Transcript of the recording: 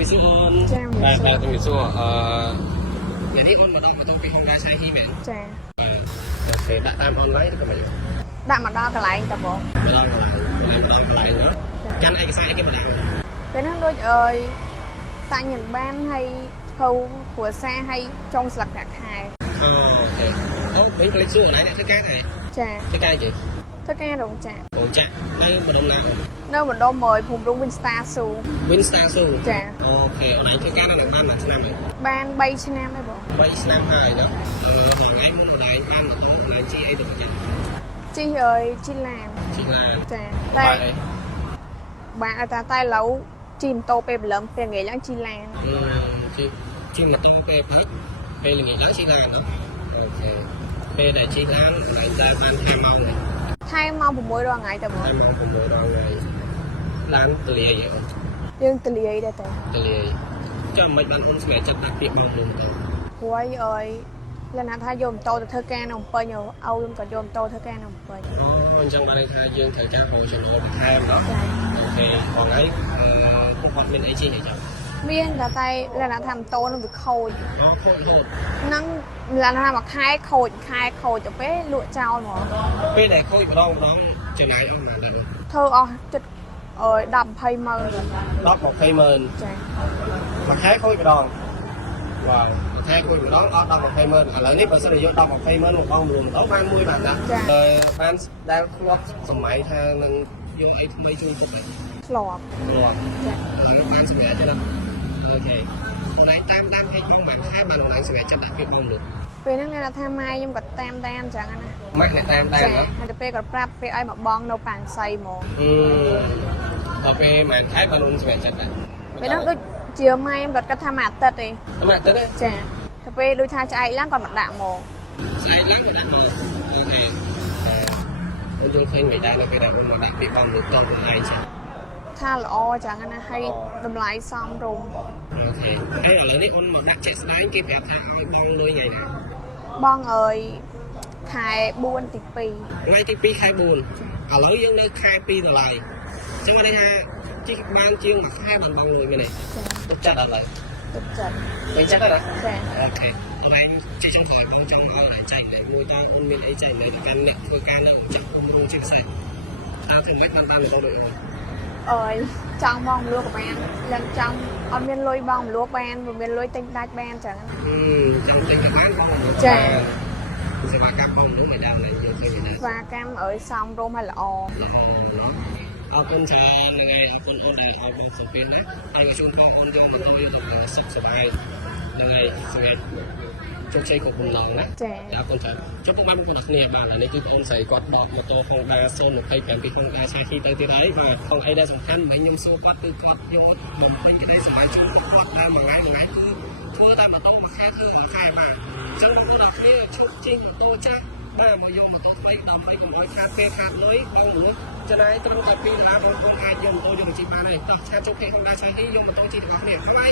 វិសុអូនបាទជំរាបសួរនិយាយនេះអូនមកដល់ពីហុងដាឆៃហ៊ីមែនចាអូខេដាក់តាមអនឡាញឬក៏មិនដាក់មកដល់កន្លែងតើបងមកដល់កន្លែងណាកាន់ឯកសារអីគេមិនដាក់ពេលហ្នឹងដូចតាញ់ញបានហើយហៅគ្រួសារហើយចុងស្លឹកប្រាក់ខែអូខេអូវិញផ្លេចសួរកន្លែងអ្នកធ្វើការដែរចាធ្វើការអីធ្វើការរោងចក្រនៅម្ដុំណានៅម្ដុំមួយភូមិរុង Winstar Su Winstar Su ចាអូខេអនឡាញធ្វើការនៅបានមួយឆ្នាំហើយបាន3ឆ្នាំហើយបង3ឆ្នាំហើយណាថ្ងៃមុនម្ដាយបានមកអនឡាញជីអីទៅប្រចាំជីជីឡានចាតែបានអត់តែឥឡូវជីម៉ូតូពេលព្រលឹមពេលល្ងាចឡើងជីឡានជីម៉ូតូពេលព្រឹកពេលល្ងាចឡើងជីឡានណាអូខេពេលដែលជីឡានតែបាន5ម៉ោងហើយថែមម៉ោង6រាល់ថ្ងៃតើបងថែមម៉ោង6រាល់ថ្ងៃឡានទលាយយើងទលាយដែរតើទលាយចាំមិនបានអូនស្មែចាប់ដាក់ពាក្យបងមុំទៅព្រោះលណាថាយកម៉ូតូទៅធ្វើការនៅភ្នំពេញឲ្យខ្ញុំក៏យកម៉ូតូធ្វើការនៅភ្នំពេញអូអញ្ចឹងបានន័យថាយើងត្រូវការឲ្យចំណូលបន្ថែមเนาะអូខេបងហើយពួកគាត់មានអីជិះអីចឹងមានតែលណាថាម៉ូតូនឹងវាខូចខូចហូតហ្នឹងលណាថាមួយខែខូចទៅពេលលក់ចោលហ្មងពេលដែលខូចម្ដងចំណាយអស់ប៉ុន្មានដែរធ្វើអស់ចិត្ត10-20ម៉ឺន10-20ម៉ឺនចាមួយខែខូចម្ដងបាទមួយខែខូចម្ដងអស់10-20ម៉ឺនឥឡូវនេះបើសិនជាយក10-20ម៉ឺនមកបងរួមម្ដងបានមួយបានណាបានដែលធ្លាប់សម័យថានឹងយកអីថ្មីជួយទៅវិញធ្លាប់ចាឥឡូវបានសម្រាប់ទេណាអូខេអនឡាញតាមពេកបងបានខែបានអនឡាញសម្រាប់ចាប់ដាក់ពាក្យបងនោះពេលហ្នឹងអ្នកថាម៉ែខ្ញុំក៏តាមអញ្ចឹងណាម៉ាក់អ្នកតាមណាហើយទៅពេលក៏ប្រាប់ពេលឲ្យមកបងនៅប៉ាងសៃហ្មងដល់ពេលម៉ែខែបានអូនសម្រាប់ចាប់ដាក់ពេលហ្នឹងដូចជាម៉ែខ្ញុំគាត់គិតថាមួយអាទិត្យទេមួយអាទិត្យទេចាទៅពេលដូចថាឆ្អែកឡើងគាត់មកដាក់ហ្មងឆ្អែកឡើងគាត់ដាក់មកអូខេអូនយល់ឃើញមិនដែរនៅពេលដែលអូនមកដាក់ពាក្យបងនោះដល់ខ្លួនឯងចឹងថាល្អចឹងណាហើយតម្លៃសមរម្យអូខេឥឡូវនេះអូនមកដាក់ជាក់ស្ដែងគេប្រាប់ថាឲ្យបងលុយថ្ងៃណាបងអើយខែ4ទី2ថ្ងៃទី2ខែ4ឥឡូវយើងនៅខែ2ដល់ហើយអញ្ចឹងបានន័យថាជីកបានជាងមួយខែបានបងលុយមែនទេទុកចិត្តឥឡូវទុកចិត្តពេញចិត្តហើយណាចាអូខេតម្លៃចេះចង់ថយបងចង់ឲ្យតែចែកលេខមួយតើអូនមានអីចែកលេខកាន់អ្នកធ្វើការនៅចាប់អូនមួយជាពិសេសតើធ្វើម៉េចបានបងលុយចង់បងមលក់ក៏បានឡើងចង់អត់មានលុយបងមលក់បានមិនមានលុយទិញដាច់បានចឹងចង់ទិញបានបងចាសេវាកម្មបងនោះមិនដើមឡើយយកឃើញទេសេវាកម្មសមរម្យហើយល្អអរគុណច្រើនហ្នឹងឯងអរគុណអូនដែលឲ្យបងសុភីណាហើយក៏ជូនបងអូនយកមកទៅសុខសប្បាយហ្នឹងឯងសម្រាប់ជោគជ័យគ្រប់កំណងណាចាអរគុណច្រើនជប់បានគុណគ្នាបានអានេះគឺបងអូនស្រីគាត់ដកម៉ូតូ Honda 025ពី Honda Shaki ទៅទៀតហើយបាទផងអីដែលសំខាន់មិនខ្ញុំសួរគាត់គឺគាត់យកបំពេញក្តីស្រមៃជួយគាត់តែមួយថ្ងៃគឺធ្វើតែម៉ូតូមួយខែធ្វើមួយខែបាទអញ្ចឹងបងប្អូនអរគ្នាឈប់ជិះម៉ូតូចាស់បាទមកយកម៉ូតូថ្មីដើម្បីកុំឲ្យខាតពេលខាតលុយបងមនុស្សចំណាយត្រឹមតែ2ដុល្លារបងប្អូនអាចយកម៉ូតូយកទៅជិះបានហើយតោះឆាតចូលគេ Honda Shaki យកម៉ូតូជិះទាំងអស់គ្នាបាយ